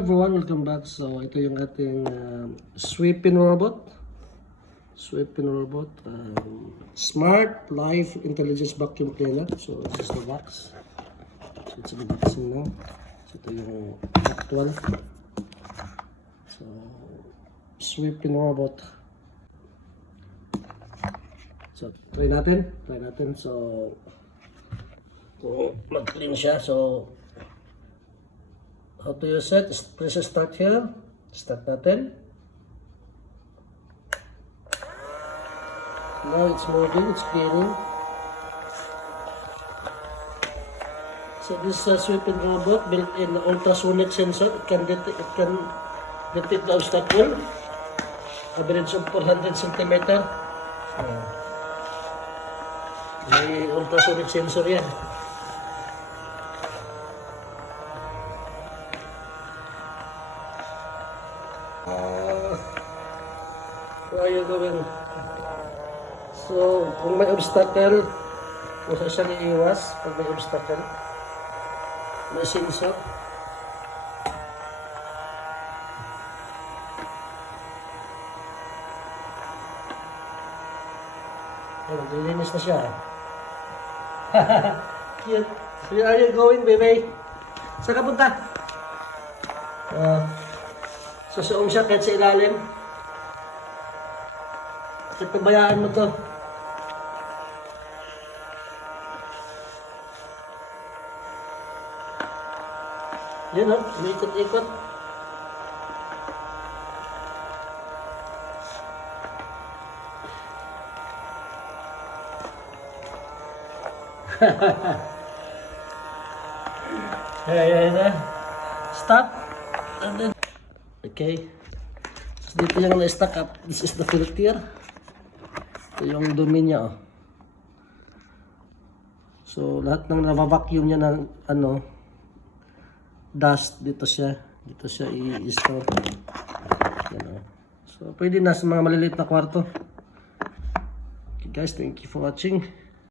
Everyone, welcome back. So ito yung ating sweeping robot. Smart Life Intelligence Vacuum Cleaner. So this is the box. So it's a boxing now. So ito yung actual. So sweeping robot. So try natin. So kung mag-clean siya. So how to use it? Press start here. Start natin. Now it's moving, it's cleaning. So this sweeping robot built-in ultrasonic sensor. It can detect the obstacle. Average of 400 cm. May ultrasonic sensor yan. Where are you going? So, kung may obstacle, kung saan siya iiwas, pag may obstacle, may sensor. Ayun, lilinis na siya. Cute. Where are you going, baby? Saan ka punta? Susuong siya kahit sa ilalim. At pabayaan mo to. Yun o, umikot-ikot. Ayan. Stop. And then, okay. So, dito yung na-stack up. This is the filter. Ito yung dumi niya. Oh. So, lahat ng nabavacuum niya ng dust, dito siya i-store. So, pwede na sa mga maliliit na kwarto. Okay guys, thank you for watching.